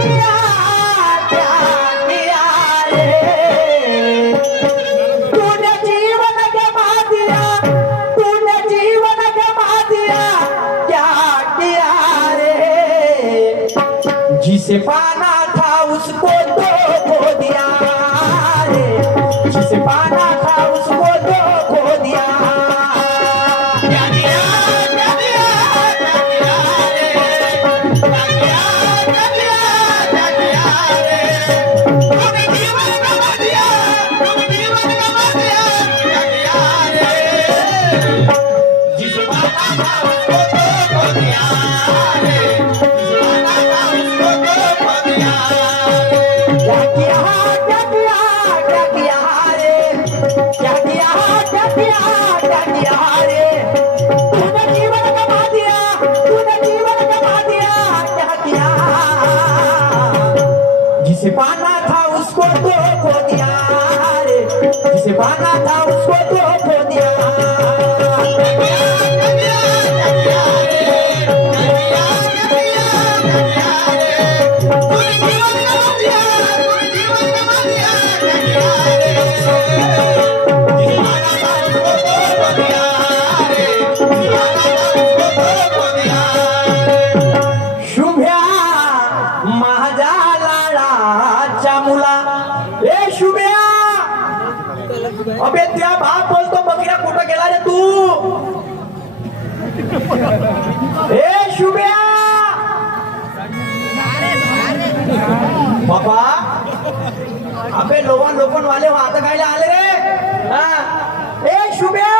KIA क्या KIA रे तूने जीवन गवा दिया तूने जीवन गवा दिया क्या किया रे जिसे पाना था उसको तो खो दिया रे जिसे पाना था उसको तो खो दिया क्या किया क्या किया क्या किया रे क्या किया क्या किया क्या किया रे तूने जीवन गवा दिया तूने जीवन गवा दिया क्या किया रे जिसे पाना था उसको तो खो दिया रे जिसे पाना था उसको तो खो दिया क्या किया क्या किया क्या किया रे क्या किया क्या किया क्या किया रे तूने जीवन गवा दिया तूने जीवन गवा दिया क्या किया जिसे पाना था उसको तो खो दिया रे जिसे पाना था उसको तो खो दिया क्या किया क्या किया रे क्या किया क्या किया रे तूने जीवन गवा दिया तूने जीवन गवा दिया क्या किया रे जिसे पाना था उसको तो खो दिया रे जिसे पाना था उसको तो खो दिया शुभ्या माझा लाडाचा मुला ए शुभ्या अबे त्या बाप बोलतो बकऱ्या कुठं गेला रे तू ए शुभ्या बाबा अबे लोकन वाले हात खायला आले रे हा ए शुभ्या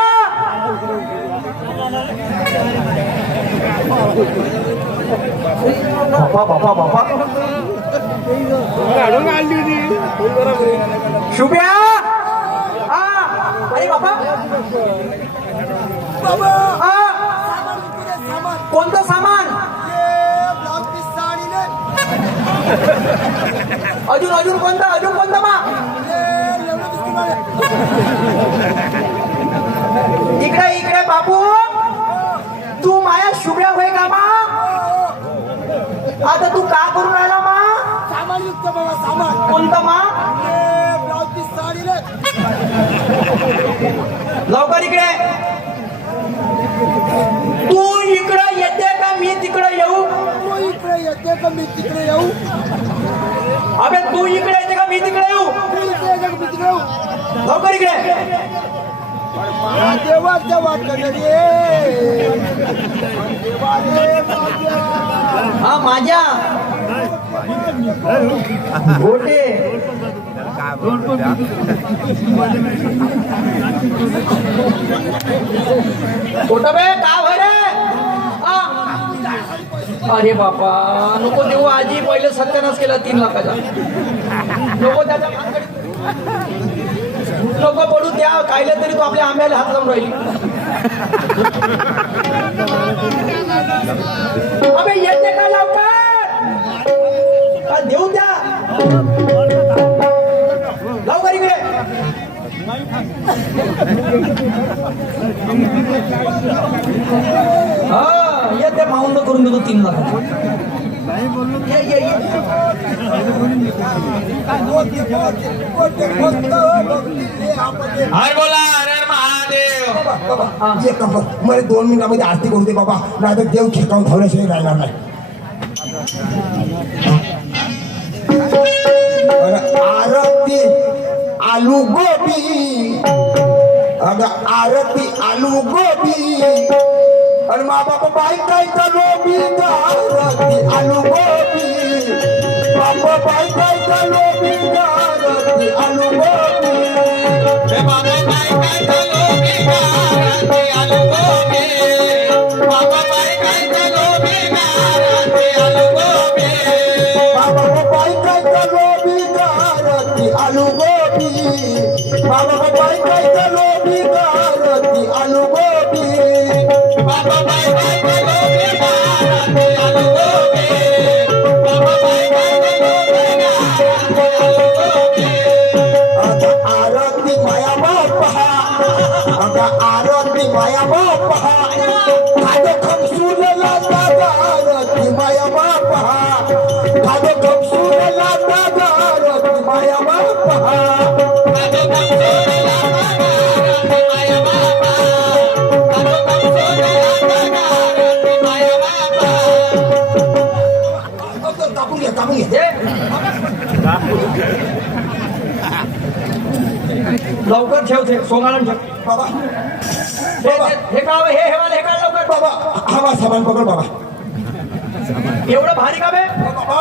बाबा बाबा बाबा शुभ्या हा अरे बाबा हा कोणतं सामान अजून कोणतं मा इकडे बापू तू माया शुभ्या होय का मा आता तू का करून राहिला मा सामान युक्त बाबा सामान कोणतं मा ब्लाउज पीस साडी रे लवकर इकडे तू इकडे येते का मी तिकडे येऊ तू इकडे येते का मी तिकडे येऊ अबे तू इकडे येते का मी तिकडे येऊ तू इकडे येते का मी तिकडे येऊ लवकर इकडे देवा कडे देवा रे माझ्या हा माझ्या गोटे कुठं बे का होय रे हा. अरे बापा नको देऊ आजी पहिले सत्यानाश केला 3 लाखाचा नको त्याच्या नको पडू द्या कायले तरी तू आपल्या आंब्याला हात लावून राहिली अबे येते का लवकर का देऊ द्या लवकर इकडे हा येते माऊंड करून देतो 3 लाख ये हर बोला हर महादेव एक काम कर मला 2 मिनिटांमध्ये आरती करू दे बाबा नाही तर देव खेकावून ठेवल्याशिवाय राहणार नाही आरती आलू गोबी अगं आरती आलू गोबी अरे मा बाबा बाई काय चालू मी आरती आलू गोबी बाबा बाई काय चालू मी आरती आलू गोबी बाबा काय चालो मी आलू गोबी बाबा काय चालो मी आलू गोबी बाबा बाई काय चालू मी आरती आलू गोबी बाबा बाई काय चालू मी आरती आलू गोबी बाबा काय चालो मी आलू गोबी बाबा काय चालो मी आलू गोबी आरती माया बापा अगं आरती माया बापा खादो खमसूल आरती माया बापा खादो कापून घ्या कापून घ्या हे लवकर ठेव ते सोंगाळून ठेव. बाबा हे काढ हे हेवाले हे काढ लवकर. बाबा हवा सामान पकड बाबा एवढं भारी काम आहे. बाबा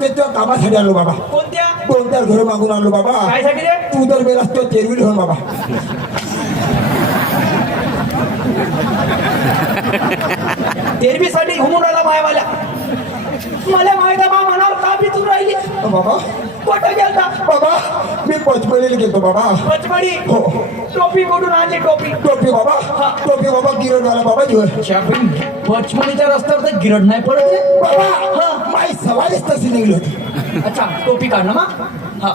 ते त्या कामासाठी आलो बाबा कोणत्या 2-4 घर मागून आणलो बाबा कायसाठी रे? तू तर मेलास तो तेरवी घेऊन बाबा तेरबीसाठी घुमून राहिला मायावाल्या. मला माहित आहे बा मनावर का भीतून राहिली. बाबा कुठं गेलता बाबा मी पचमडीला गेलो बाबा पचमडी. हो टोपी कुठून आणली टोपी. टोपी बाबा गिरण वाला बाबा घेऊन पचमडीच्या रस्त्यावर तर गिरड नाही पडत रे. बाबा माई सवारीच तशी निघली होती अच्छा टोपी काढ ना मग. हा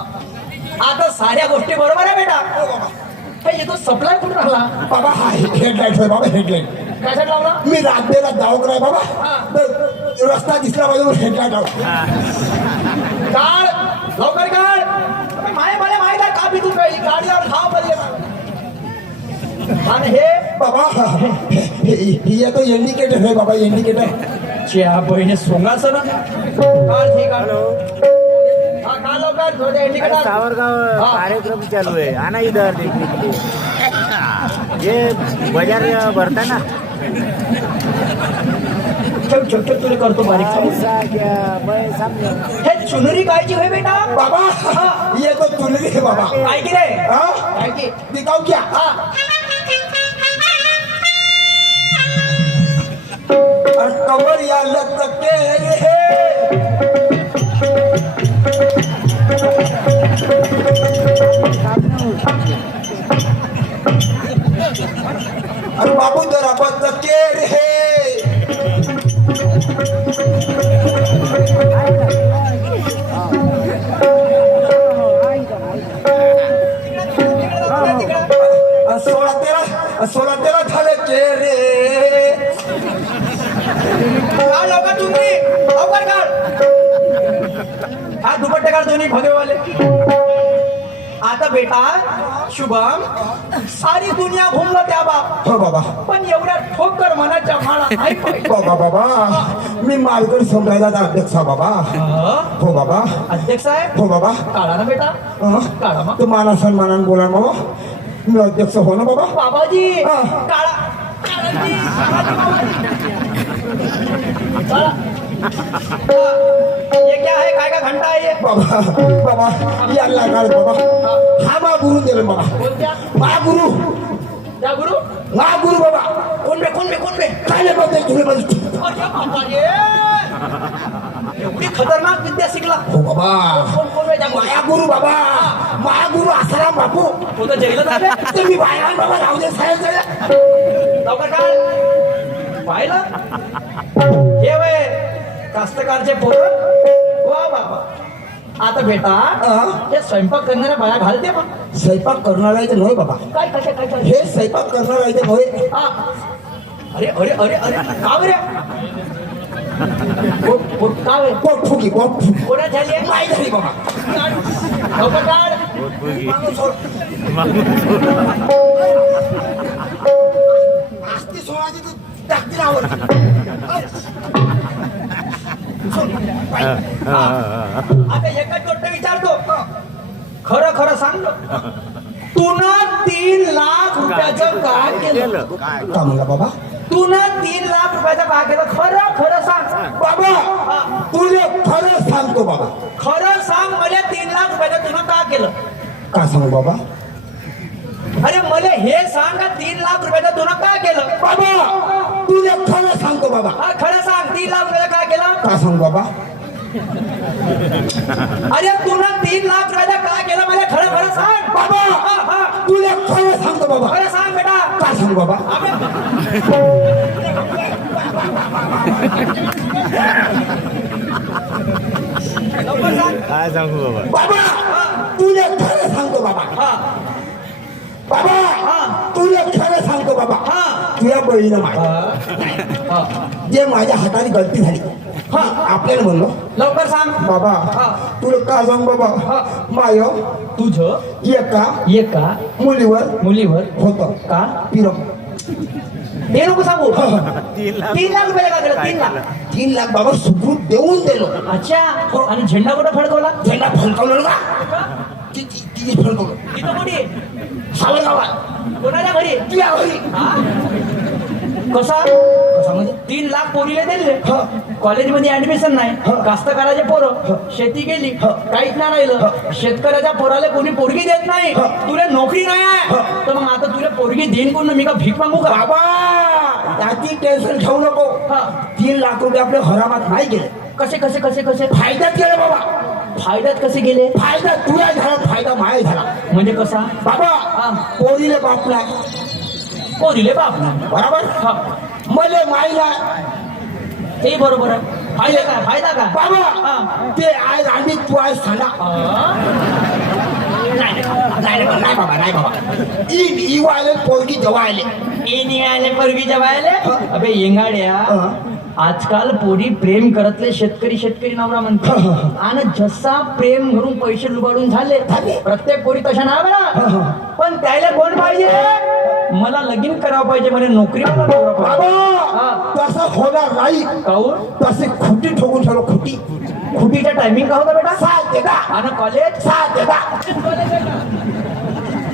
आता साऱ्या गोष्टी बरोबर आहे बेटा. हे येतो सप्लाय कुठून राहिला. बाबा हा हेडलाईट होय बाबा हेडलाईट कशात लावला. मी रात्रीला जाऊक नाही बाबा तर रस्ता दिसला पाहिजे हेडलाईट काढ लवकर काढ. मला माहित आहे का भीतून राहिली. गाडीवर खाव पडले. आणि हे बाबा ही तो इंडिकेटर आहे बाबा इंडिकेटर च्या बहिणी सोंगाचं ना. काढ हे काढ. हा काढ लवकर थोडं इंडिकेटर. सावरगाव कार्यक्रम चालू है आना इधर देखने के लिए ये बाजार भरता ना चल चल चल तुला करतो बारीक. ऐसा क्या मैं समझ हे चुनरी कायची होय बेटा. बाबा ये तो तुलरी है बाबा काय की रे. हाँ? काय की. दिखाओ क्या हा और कमर या लटके रे अरे बाबू जरा बचके रे सोळा तेरा झाले के रे काढ लवकर चुनरी लवकर काढ. हा दुपट्टे काढ दोन्ही भगवेवाले. आता बेटा शुभम सारी दुनिया घुमलं त्या बाप. हो बाबा पण एवढ्या ठोकर मनाच्या माळा नाही पाहिजे. बाबा बाबा मी मालकरी समजायला अध्यक्ष बाबा हो बाबा अध्यक्ष आहे. हो बाबा काढा ना बेटा काढा मग. तू माना सन्मानाने बोला ना बाबा मी अध्यक्ष हो ना बाबा बाबाजी हा. काढा काढा. ये क्या है काय का घंटा आहे ये. बाबा बाबा याला काढ बाबा हा मा गुरु दिले बाबा कोणत्या मा गुरु त्या गुरु मा गुरु बाबा कोण बे कोण बे कोण बे. काय नाही बघते तुला बघ अरे बाबारे. एवढी खतरनाक विद्या शिकला. हो बाबा कोण कोण बे त्या गुरु. माया गुरु बाबा मा गुरु आसाराम बापू तो तर जैलच आले. तुम्ही बाया बाबा राहू दे साहेब लवकर काढ. पाहिलं हे वय कास्तकारचे पोरं. वा बाबा. आता बेटा हे स्वयंपाक करणाऱ्या बाया घालते मग. स्वयंपाक करणार आहे ते नव्हे बाबा काय कशा काय काय. हे स्वयंपाक करणार आहे ते नव्हे हा. अरे अरे अरे अरे का बरे. का बरे पोट फुकी पोट फुकी कोणा झाली आहे. नाही झाली बाबा लवकर काढ. आस्ती सोळाची तू टाकतील आवड आता एकच गोष्ट विचारतो. खरं खरं सांग. तू ना 3 लाख रुपयाचं काय केलं. का म्हणला बाबा तू ना 3 लाख रुपयाचं काय केलं. खरं खरं सांग. बाबा तुला खरं सांगतो बाबा खरं सांग. मला 3 लाख रुपयाचं तुला का केलं. का सांगू बाबा अरे मला हे सांग 3 लाख रुपयाचं तुला का केलं. बाबा तुला खरं सांगतो बाबा हा खरं सांग. 3 लाख रुपयाचं काय केलं. का सांगू बाबा अरे तुला 3 लाख रुपयाचं काय केलं. मला खरं खरं सांग. बाबा हा हा तुला खरं सांगतो बाबा खरं सांग बेटा. का सांगू बाबा लवकर सांग. काय सांगू बाबा बाबा तुला खरं सांगतो बाबा हा बाबा तुला खरं सांगतो बाबा हा तुझ्या बळीनं माहिती हा. जे माझ्या हाताने गलती झाली हा आपल्याला म्हणलो लवकर सांग. बाबा हा. तुला का सांग बाबा माय तुझं एका एका मुलीवर मुलीवर होत का पिरम ते नको सांगू 3 लाख 3 लाख रुपये का केलं 3 लाख 3 लाख बाबा सुखरूप देऊन दिलो. अच्छा आणि झेंडा कुठं फडकवला झेंडा फडकवलं का किती फडकवलं तिथं कुठे सावरगावात कोणाच्या घरी तुझ्या घरी. कसा कसा म्हणजे 3 लाख पोरीला दिले हा. कॉलेजमध्ये ऍडमिशन नाही हा. कास्तकाराचे पोरं शेती गेली हा. काहीच नाही राहिलं शेतकऱ्याच्या पोराला कोणी पोरगी देत नाही हा. तुला नोकरी नाही आहे तर मग आता तुला पोरगी देईन कोण मी का भीक मागू का बाबा त्याची टेन्शन ठेवू नको. हा. 3 लाख रुपये आपल्या हरामात नाही गेले कसे कसे कसे कसे फायद्यात गेले बाबा. फायद्यात कसे गेले फायदा तुला झाला फायदा माया झाला म्हणजे कसा बाबा. हा. पोरीले बापला पोरीले बाप नाही बरोबर हा. मले मायला ते बरोबर आहे फायदा काय बाबा हा. ते आज आम्ही तू आज सांगा नाही बाबा नाही बाबा ई आले पोरगी जवळ आले ए निघाले पोरगीच्या बायले अबे येंगाड्या आजकाल पोरी प्रेम करतले शेतकरी नवरा म्हणते आणि जसा प्रेम म्हणून पैसे लुबाडून झाले प्रत्येक पोरी तशा नाही बरं पण त्याला कोण पाहिजे मला लगीन करावं पाहिजे म्हणे नोकरी मला नवरा पाहिजे. बाबा तसं होणार नाही. काहून तसे खुटी ठोकून ठेवलं खुटी खुटीचा टायमिंग का होता बेटा 7 देता आणि कॉलेज 7 देता.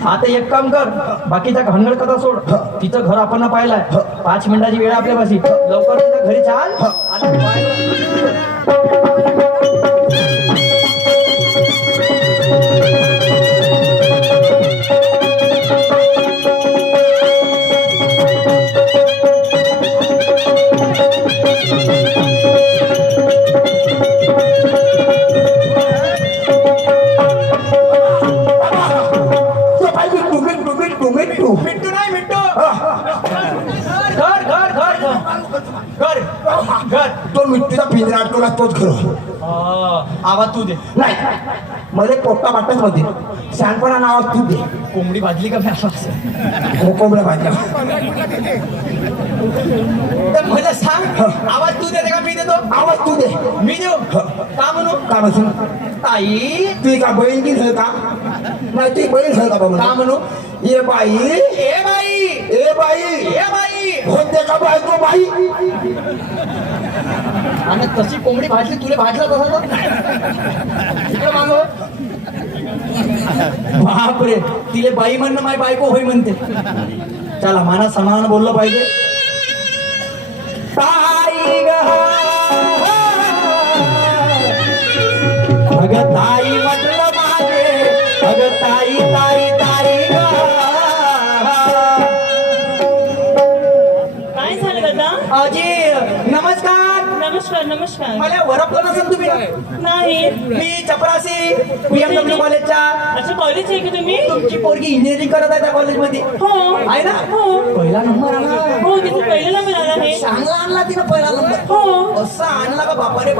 आता एक काम कर बाकीच्या भानगड कथा सोड तिचं घर आपण पाहिलंय 5 मिनिटाची वेळ आपल्यापाशी लवकर तिच्या घरी चाल मिट्टू नाही मिट्टू घर घर घर घर घर घर तो मिट्टीचा पिंजरा अडकवला तोच घर आवाज तू दे नाही मध्ये पोट्टा वाटत मध्ये शहाणपणा नावात तू दे कोंबडी भाजली का कोंबड्या भाज्या तर मला सांग आवाज तू देते का मी देतो आवाज तू दे मी देऊ का म्हणू का बस ताई तुझी का बहीण की झालं का नाही तुझी बहीण झालं का का बाबा म्हणू ये बाई ए बाई ए बाई ए बाई होते का बायको बाई आणि तशी कोंबडी भाजली तुला भाजला तसा इकडे मागव बापरे तिले बाई म्हणणं माझी बायको होई म्हणते चला माना समान बोललं पाहिजे ताई ग अगं ताई म्हटलं माझे अगं ताई ताई ताई ग काय झालं दादा अजी नमस्कार नमस्कार नमस्कार मला ओळखलं नसेल तुम्ही नाही मी चपरासी बीएमडब्ल्यू कॉलेजच्या अच्छा कॉलेज आहे की तुम्ही तुमची पोरगी इंजिनिअरिंग करत आहे त्या कॉलेजमध्ये हो आहे ना हो पहिला नंबर आला हो तिथे पहिलं नंबर आला आहे चांगला आणला तिनं पहिला नंबर हो असा आणला का बापारे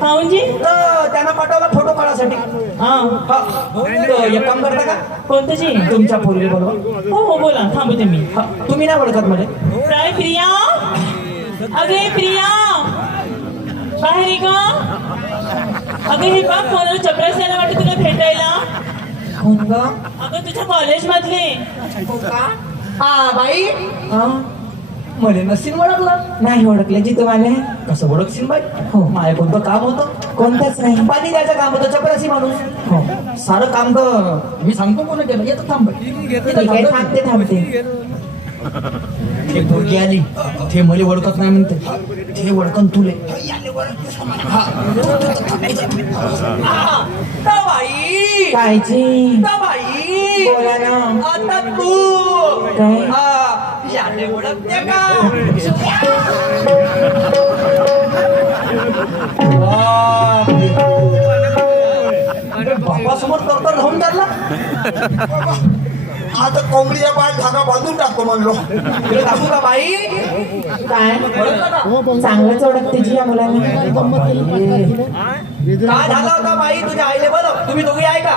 पाहूनजी तर त्यांना पाठवला फोटो काढासाठी हा हा. तर एक काम करता का कोणतं जी तुमच्या पोरगी बोलवा हो हो बोला थांबते मी हा, तुम्ही नाही ओळखत मला काय प्रिया अगे प्रिया बाहेर ये ग अगं हे बघ मला चपरास यायला वाटतं तुला भेटायला कोण ग अगं तुझ्या कॉलेज मधले हा बाई मला नसीन ओळखलं नाही ओळखले जी तुम्हाला कसं ओळखशील बाई हो माझ्या कोणतं काम होतं कोणतंच नाही पाणी द्यायचं काम होतं चपरासी माणूस हो सारं काम तर मी सांगतो कोण केलं येतो थांब थांबते ते पोरगी आली ते मला ओळखत नाही म्हणते ते ओळखन तुले बाई कायची बाई बोला ना आता तू काय याने ओळखते का बापा समोर तर राहून धरला आता कोंबडीच्या पाय धागा बांधून टाकतो म्हणलो तुला दाखवू का बाई काय ओळखलं का चांगलंच ओळखते जी या मुलांनी काय झालं होता बाई तुझ्या आईले बोल तुम्ही दोघे आहे का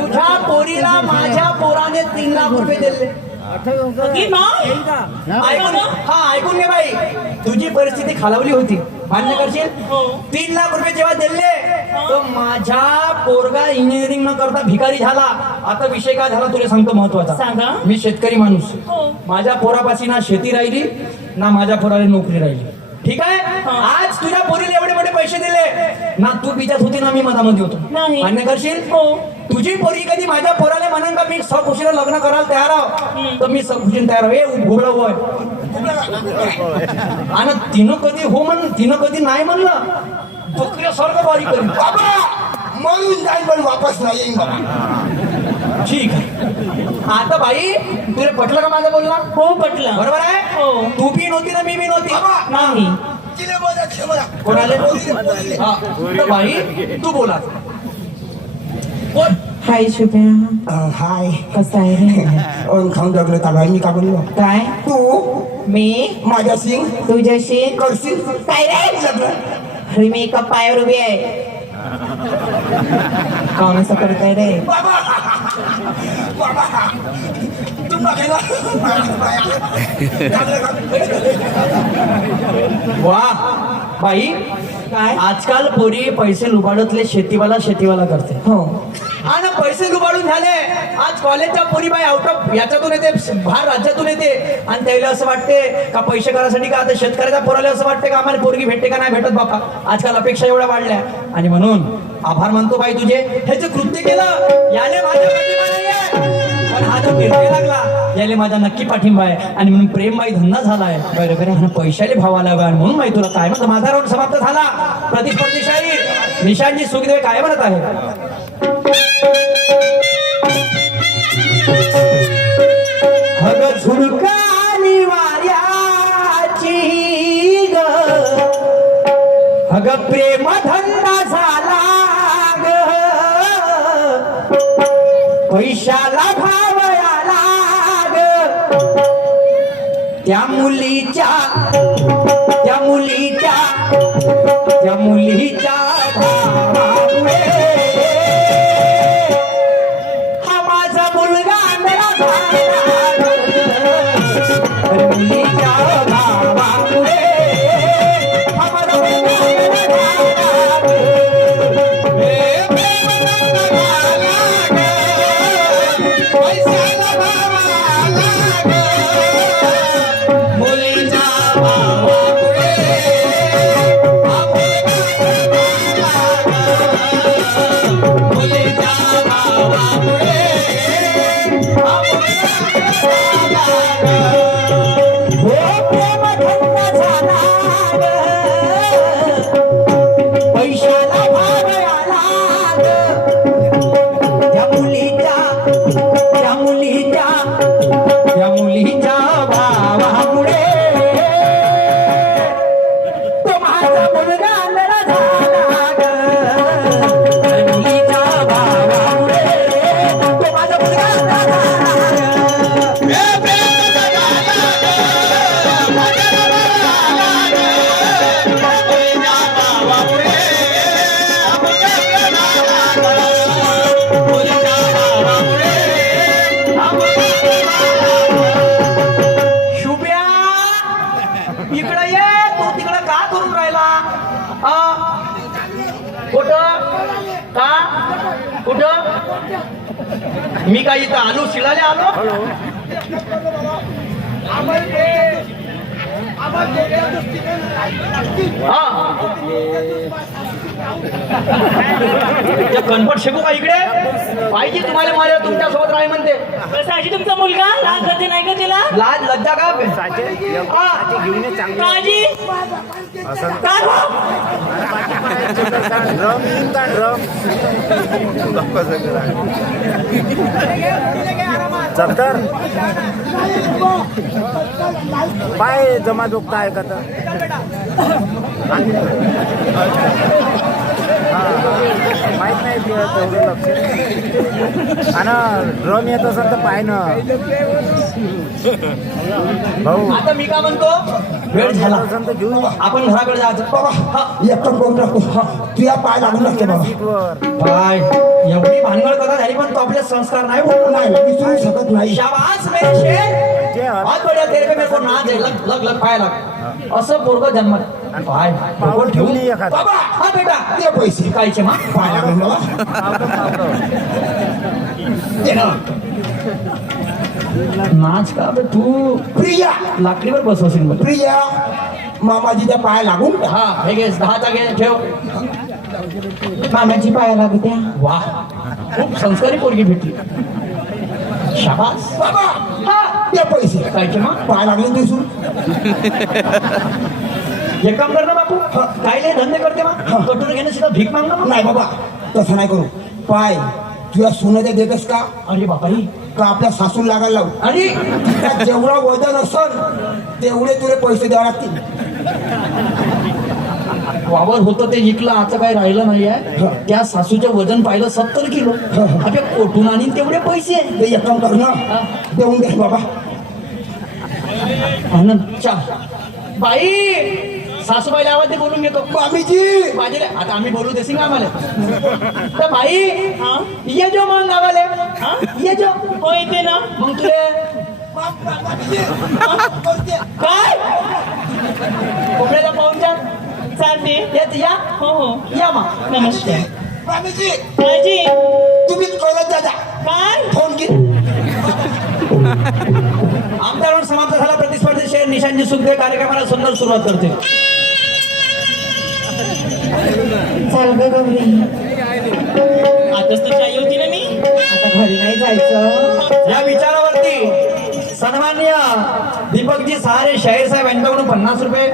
तुझ्या पोरीला माझ्या पोराने 3 लाख रुपये दिले अगं मा ऐकून ऐकून घे बाई तुझी परिस्थिती खालावली होती मान्य करशील हो. 3 लाख रुपये जेव्हा दिले तर माझ्या पोरगा इंजिनिअरिंग न करता भिकारी झाला. आता विषय काय झाला तुला सांगतो महत्वाचा. सांगा. मी शेतकरी माणूस. हो. माझ्या पोरापाशी ना शेती राहिली ना माझ्या पोराला नोकरी राहिली. ठीक आहे. आज तुझ्या पोरीला एवढे मोठे पैसे दिले ना तू बिजात होती ना मी मधामध्ये होतो. नाही. मान्य करशील. हो. तुझी पोरी कधी माझ्या पोराला म्हणून का मी सखुशीला लग्न करायला तयार आहो तर मी सखुशीने तयार आहे. घोबळा होय. आणि तिनं कधी हो म्हण तिनं कधी नाही म्हणलं बकऱ्यासारखं बारी करीन. बाबा मरून जाईल पण वापस नाही येईन बाबा. ठीक आहे. आता बाई तुला पटलं का माझं बोलणं. हो पटलं. बरोबर आहे. हो. तू बी नव्हती ना मी बी नव्हती. नाही. तिला बोला क्षमा. कोणाले बोलले. हा. तर बाई तू बोला. बोल. हाय शुभ्या, हाय कसा आहे रे? खाऊन लागलो का भाई मी का बोललो काय तू मी माझ्या सिंग तुझ्याशी करशील काय रे? लग्न. अरे मी एका पायावर उभी आहे. काम असं करताय रे? बाबा बाबा तू बघायला वा बाई काय? आजकाल पोरी पैसे लुबाडतले शेतीवाला करते. हो. आणि पैसे लुबाडून झाले. आज कॉलेजच्या पोरी बाई आउट ऑफ याच्यातून येते बाहेर राज्यातून येते आणि त्याला असं वाटते का पैसे करायसाठी का आता शेतकऱ्याच्या पोराला असं वाटते का आम्हाला पोरगी भेटते का नाही भेटत बापा. आजकाल अपेक्षा एवढ्या वाढल्या आणि म्हणून आभार मानतो बाई तुझे. ह्याचं कृत्य केलं याने माझ्या पाठिंबा नाहीये पण हा जो निर्णय लागला याले माझा नक्की पाठिंबा आहे आणि म्हणून प्रेमबाई धंदा झालाय. बरोबर आहे. पैशाले भाव आला आणि म्हणून माहिती तुला काय म्हणतो. माझा राऊंड समाप्त झाला. प्रतिस्पर्धी शाहीर निशांजी सुखदेव काय म्हणत आहे. हग झुडकाली वाऱ्याची ग हग प्रेम धंदा झाला ग पैशाला भाव आला ग त्या मुलीच्या भावामुळे हा माझा मुलगा मेला झाला ग. मुलीच्या भावामुळे हा माझा मुलगा मेला झाला ग. पैशाला भाव आला ग. त्या मुलीच्या भावामुळे तो माझा मुलगा मेला झाला ग. त्या मुलीच्या भावामुळे तो माझा मुलगा मेला झाला ग. शुभ्या इकडे ये. तू तिकडे का करून राहिला. कुठं का कुठं मी काय इथं आलो शिळाले आलो. कन्फर्ट शेकू का इकडे पाहिजे तुम्हाला मला तुमच्या सोबत राही म्हणते. साजी तुमचा मुलगा लाज लज्जा नाही का तिला? लाज लज्जा का घेऊन ये चांगली काळजी असं का गं? ड्रम येईन का ड्रम चक्कर पाय जमा जोगता आहे का तर माहीत नाही तेवढं लक्ष आणि ड्रम येत असेल तर पाय ना भाऊ. आता मी का म्हणतो वेळ झाला असेल तर घेऊन ये. आपण घराकडे जायचं. एकटा कोण टाकू तुया पाय लागून लागते बाबा. सीटवर काय एवढी भानगड कथा झाली पण तो आपले संस्कार नाही होत. नाही विसरू शकत नाही. शाबास मेरे शेर जे बहुत बढ़िया तेरे पे मेरे को नाज है. लग लग लग पाय लग असं पोरग जन्मात पाय पावर ठेवून ये एखादा. बाबा हा बेटा दे पैसे कायचे मा पाय लागून बाबा दे ना. नाच का बे तू प्रिया लाकडीवर बसवशील मला. प्रिया मामाजीच्या पाय लागून का? हा हे घे 10चा घे ठेव. मामाची पाया लागत्या. वा खूप संस्कारी पोरगी भेटली. शाबास. बाबा हा दे पैसे कायचे मा पाय लागले दिसून. हे काम कर ना बापू काय लय धंदे करते मा कटोर घेणं सुद्धा भीक मागणं मा. नाही बाबा तसं नाही करू. पाय तुझ्या सोन्याच्या देतस का अरे बापा रे. का आपल्या सासून लागायला लावू. अरे त्यात जेवढा वजन असल तेवढे तुला पैसे द्यावे लागतील. वावर होतं ते जिंकलं आता काय राहिलं नाही आहे. त्या सासूचं वजन पाहिलं 70 किलो. अबे कोठून आणि तेवढे पैसे ते एक काम कर ना देऊन दे बाबा. आनंद चल बाई सासूबाईला आवाज दे बोलून घेतो. मामीजी माझे आता आम्ही बोलू देशील का आम्हाला. तर बाई हा ये जो मग गावाले हा ये जो हो येते ना. मग तुले काय कोपऱ्याला पाहून जा चालते. येत या हो हो या मग. नमस्कार. मामीजी काळजी. तुम्ही कळत जा काय फोन की आमचा राऊंड समाप्त झाला. प्रतिस्पर्धी शेअर निशांची सुखदेव कार्यक्रमाला सुंदर सुरुवात करते. चल ग गौरी, आताच तर चाय होती ना मी. आता घरी नाही जायचं. या विचारावरती सन्माननीय दीपकजी सहारे शाहीर साहेब यांच्याकडून 50 रुपये